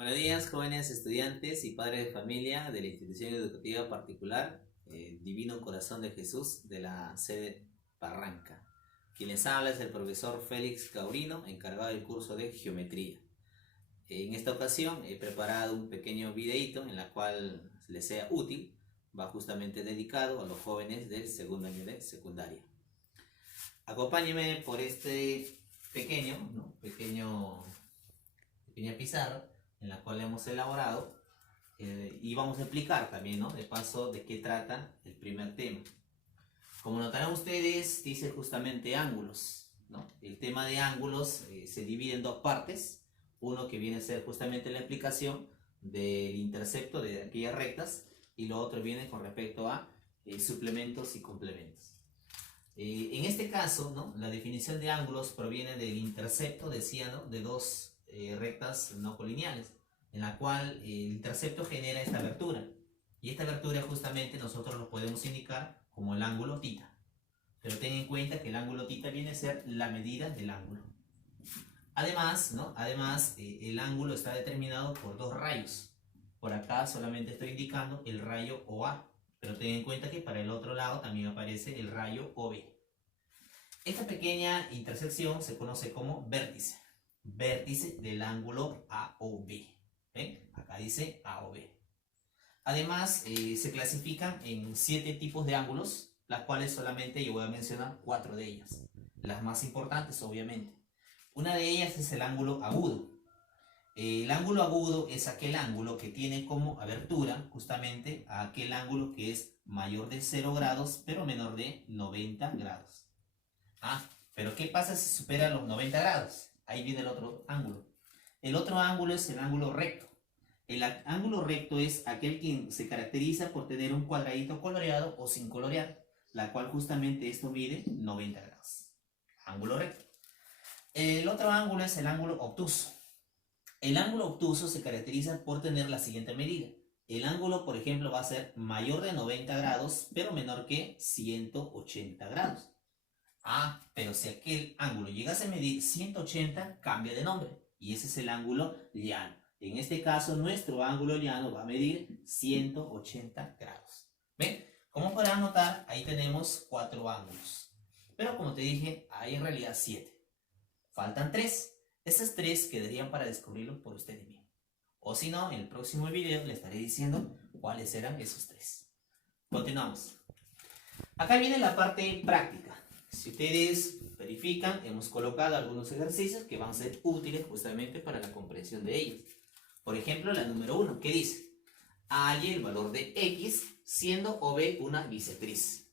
Buenos días, jóvenes estudiantes y padres de familia de la institución educativa particular Divino Corazón de Jesús de la sede Barranca. Quien les habla es el profesor Félix Caurino, encargado del curso de Geometría. En esta ocasión he preparado un pequeño videito en la cual les sea útil, va justamente dedicado a los jóvenes del segundo año de secundaria. Acompáñenme por este pequeña pizarra en la cual hemos elaborado y vamos a explicar también, ¿no? De paso, de qué trata el primer tema. Como notarán ustedes, dice justamente ángulos, ¿no? El tema de ángulos se divide en dos partes. Uno que viene a ser justamente la explicación del intercepto de aquellas rectas y lo otro viene con respecto a suplementos y complementos. En este caso, ¿no? La definición de ángulos proviene del intercepto, decía, ¿no? De dos rectas no colineales, en la cual el intercepto genera esta abertura. Y esta abertura justamente nosotros lo podemos indicar como el ángulo θ. Pero ten en cuenta que el ángulo θ viene a ser la medida del ángulo. Además, ¿no? El ángulo está determinado por dos rayos. Por acá solamente estoy indicando el rayo OA. Pero ten en cuenta que para el otro lado también aparece el rayo OB. Esta pequeña intersección se conoce como vértice. Vértice del ángulo AOB. ¿Ven? Acá dice AOB. Además, se clasifican en 7 tipos de ángulos, las cuales solamente yo voy a mencionar 4 de ellas. Las más importantes, obviamente. Una de ellas es el ángulo agudo. El ángulo agudo es aquel ángulo que tiene como abertura justamente a aquel ángulo que es mayor de 0 grados, pero menor de 90 grados. Pero ¿qué pasa si supera los 90 grados? Ahí viene el otro ángulo. El otro ángulo es el ángulo recto. El ángulo recto es aquel que se caracteriza por tener un cuadradito coloreado o sin colorear, la cual justamente esto mide 90 grados. Ángulo recto. El otro ángulo es el ángulo obtuso. El ángulo obtuso se caracteriza por tener la siguiente medida. El ángulo, por ejemplo, va a ser mayor de 90 grados, pero menor que 180 grados. Pero si aquel ángulo llegase a medir 180, cambia de nombre. Y ese es el ángulo llano. En este caso, nuestro ángulo llano va a medir 180 grados. ¿Ven? Como podrán notar, ahí tenemos 4 ángulos. Pero como te dije, hay en realidad 7. Faltan 3. Esas 3 quedarían para descubrirlo por ustedes mismos. O si no, en el próximo video les estaré diciendo cuáles eran esos 3. Continuamos. Acá viene la parte práctica. Si ustedes verifican, hemos colocado algunos ejercicios que van a ser útiles justamente para la comprensión de ellos. Por ejemplo, la número 1, ¿qué dice? Halle el valor de X siendo OB una bisectriz.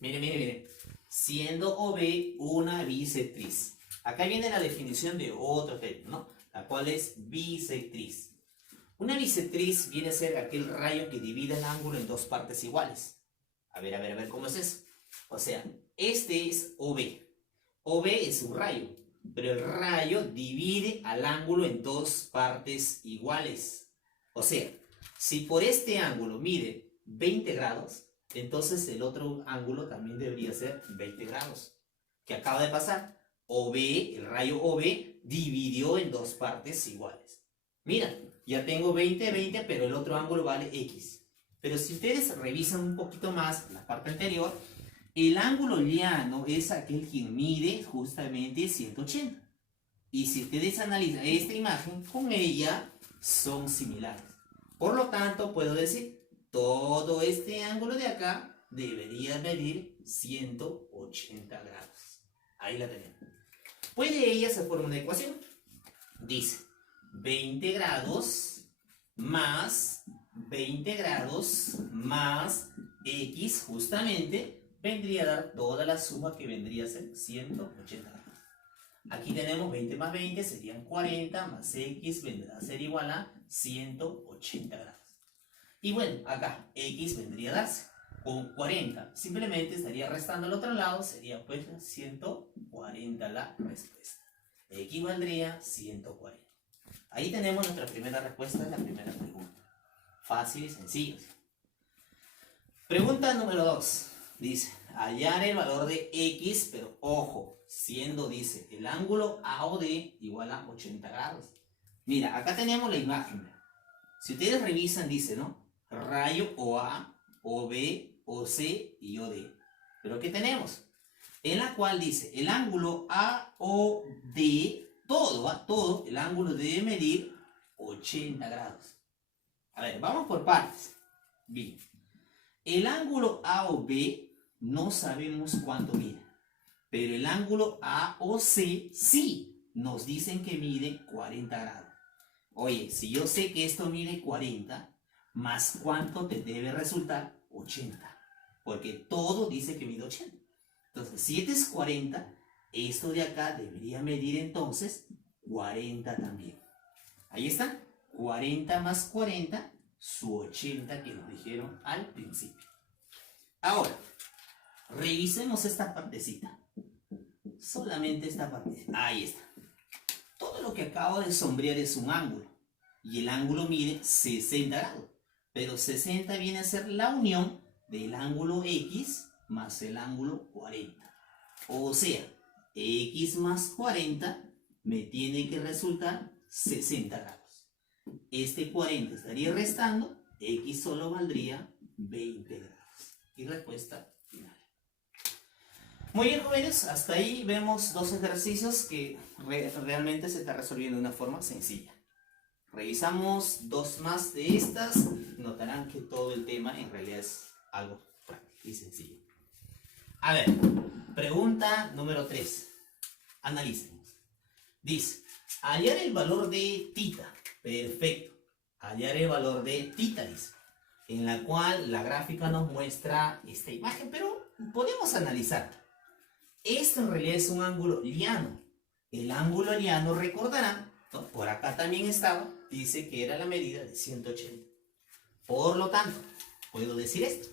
Mire. Siendo OB una bisectriz. Acá viene la definición de otro término, ¿no? La cual es bisectriz. Una bisectriz viene a ser aquel rayo que divide el ángulo en dos partes iguales. A ver, ¿cómo es eso? O sea, este es OB. OB es un rayo, pero el rayo divide al ángulo en dos partes iguales. O sea, si por este ángulo mide 20 grados, entonces el otro ángulo también debería ser 20 grados. ¿Qué acaba de pasar? OB, el rayo OB, dividió en dos partes iguales. Mira, ya tengo 20, pero el otro ángulo vale X. Pero si ustedes revisan un poquito más la parte anterior, el ángulo llano es aquel que mide justamente 180. Y si ustedes analizan esta imagen, con ella son similares. Por lo tanto, puedo decir, todo este ángulo de acá debería medir 180 grados. Ahí la tenemos. Puede ella se forma una ecuación. Dice, 20 grados más 20 grados más X justamente vendría a dar toda la suma que vendría a ser 180 grados. Aquí tenemos 20 más 20 serían 40 más X vendrá a ser igual a 180 grados. Y bueno, acá X vendría a darse con 40. Simplemente estaría restando al otro lado, sería pues 140 la respuesta. X valdría 140. Ahí tenemos nuestra primera respuesta de la primera pregunta. Fácil y sencillo. Pregunta número 2. Dice, hallar el valor de X, pero ojo, siendo, dice, el ángulo AOD igual a 80 grados. Mira, acá tenemos la imagen. Si ustedes revisan, dice, ¿no? Rayo OA, OB, OC y OD. Pero ¿qué tenemos? En la cual dice, el ángulo AOD, todo, el ángulo debe medir 80 grados. A ver, vamos por partes. Bien. El ángulo AOB no sabemos cuánto mide. Pero el ángulo AOC sí nos dicen que mide 40 grados. Oye, si yo sé que esto mide 40, más cuánto te debe resultar 80. Porque todo dice que mide 80. Entonces, si este es 40, esto de acá debería medir entonces 40 también. Ahí está. 40 más 40, su 80 que nos dijeron al principio. Ahora, revisemos esta partecita. Solamente esta partecita. Ahí está. Todo lo que acabo de sombrear es un ángulo. Y el ángulo mide 60 grados. Pero 60 viene a ser la unión del ángulo X más el ángulo 40. O sea, X más 40 me tiene que resultar 60 grados. Este 40 estaría restando, X solo valdría 20 grados. Y respuesta final. Muy bien, jóvenes, hasta ahí vemos dos ejercicios que realmente se está resolviendo de una forma sencilla. Revisamos dos más de estas, notarán que todo el tema en realidad es algo práctico y sencillo. A ver, pregunta número 3. Analicemos. Dice, hallar el valor de tita. Perfecto. Hallar el valor de tita, dice. En la cual la gráfica nos muestra esta imagen, pero podemos analizar. Esto en realidad es un ángulo llano. El ángulo llano, recordarán, ¿no? Por acá también estaba, dice que era la medida de 180. Por lo tanto, puedo decir esto.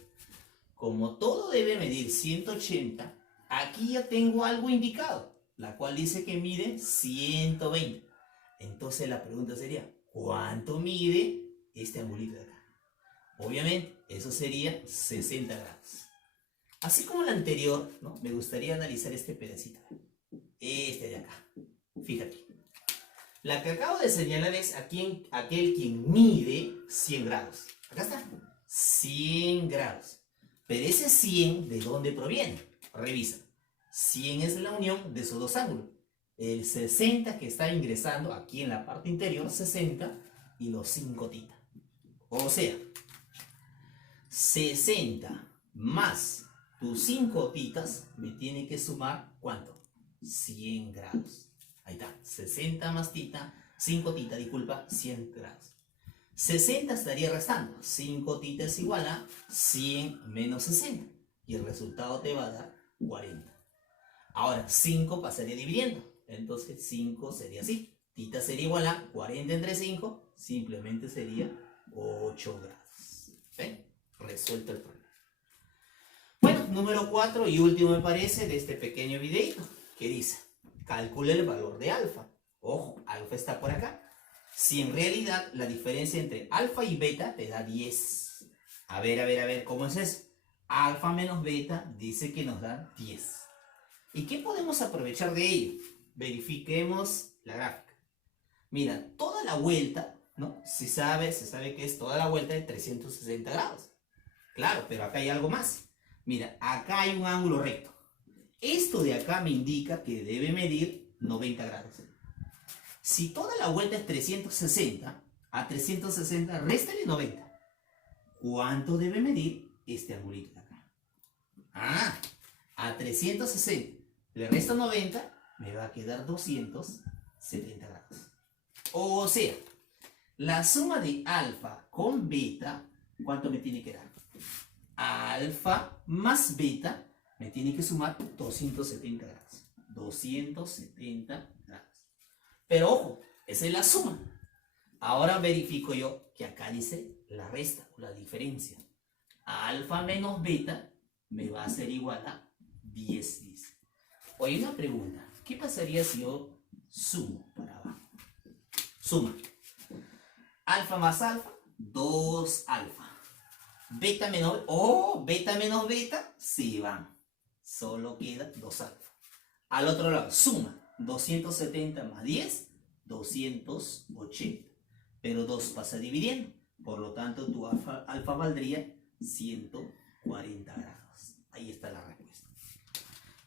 Como todo debe medir 180, aquí ya tengo algo indicado, la cual dice que mide 120. Entonces la pregunta sería, ¿cuánto mide este angulito de acá? Obviamente, eso sería 60 grados. Así como el anterior, ¿no? Me gustaría analizar este pedacito. Este de acá. Fíjate. La que acabo de señalar es aquel quien mide 100 grados. Acá está. 100 grados. Pero ese 100, ¿de dónde proviene? Revisa. 100 es la unión de esos dos ángulos. El 60 que está ingresando aquí en la parte interior, 60, y los 5 tita. O sea, 60 más tus 5 titas me tiene que sumar, ¿cuánto? 100 grados. Ahí está, 60 más tita, 5 tita, disculpa, 100 grados. 60 estaría restando, 5 tita es igual a 100 menos 60. Y el resultado te va a dar 40. Ahora, 5 pasaría dividiendo. Entonces 5 sería así. Tita sería igual a 40 entre 5, simplemente sería 8 grados. ¿Ven? Resuelto el problema. Bueno, número 4 y último me parece de este pequeño videito, que dice, calcula el valor de alfa. Ojo, alfa está por acá. Si en realidad la diferencia entre alfa y beta te da 10. A ver, ¿cómo es eso? Alfa menos beta dice que nos da 10. ¿Y qué podemos aprovechar de ello? Verifiquemos la gráfica. Mira, toda la vuelta, ¿no? Se sabe que es toda la vuelta de 360 grados. Claro, pero acá hay algo más. Mira, acá hay un ángulo recto. Esto de acá me indica que debe medir 90 grados. Si toda la vuelta es 360, a 360 réstale 90. ¿Cuánto debe medir este angulito de acá? Ah, a 360 le resto 90, me va a quedar 270 grados. O sea, la suma de alfa con beta, ¿cuánto me tiene que dar? Alfa más beta me tiene que sumar 270 grados. 270 grados. Pero ojo, esa es la suma. Ahora verifico yo que acá dice la resta, la diferencia. Alfa menos beta me va a ser igual a 10, dice. Oye, una pregunta. ¿Qué pasaría si yo sumo para abajo? Suma. Alfa más alfa, 2 alfa. Beta menos beta, sí van. Solo queda 2 alfa. Al otro lado, suma. 270 más 10, 280. Pero 2 pasa dividiendo. Por lo tanto, tu alfa valdría 140 grados. Ahí está la respuesta.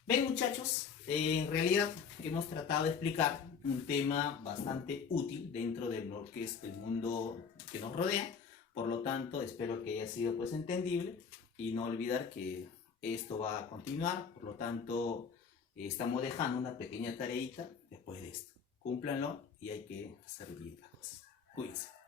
Ven, muchachos, en realidad hemos tratado de explicar un tema bastante útil dentro de lo que es el mundo que nos rodea. Por lo tanto, espero que haya sido pues entendible y no olvidar que esto va a continuar. Por lo tanto, estamos dejando una pequeña tareita después de esto. Cúmplanlo y hay que hacer bien las cosas. Cuídense.